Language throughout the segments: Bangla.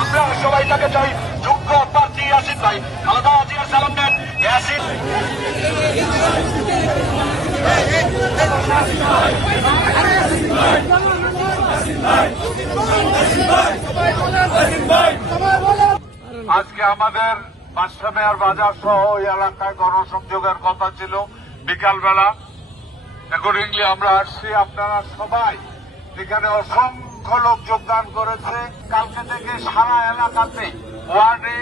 আমরা সবাই তাকে চাই যোগ্য প্রার্থী ইয়াসিন ভাই খালেদা জিয়ার সালাম দেন ইয়াসিন। আজকে আমাদের বাদশা মেয়ার বাজার সহ ওই এলাকায় গণসংযোগের কথা ছিল বিকালবেলা। অ্যাকর্ডিংলি আমরা আসছি। আপনারা সবাই এখানে অসংখ্য লোক যোগদান করেছে। কালকে থেকে সারা এলাকাতে ওয়ার্ডে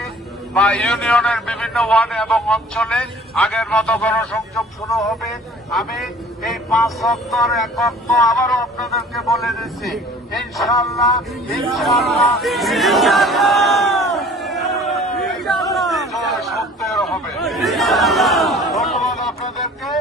বা ইউনিয়নের বিভিন্ন ওয়ার্ডে এবং অঞ্চলে আগের মতো গণসংযোগ শুরু হবে। আমি এই 5 অক্টোবর একত্র আবারও আপনাদেরকে বলে দিচ্ছি, ইনশাআল্লাহ ইনশাআল্লাহ সত্যের হবে। ধন্যবাদ আপনাদেরকে।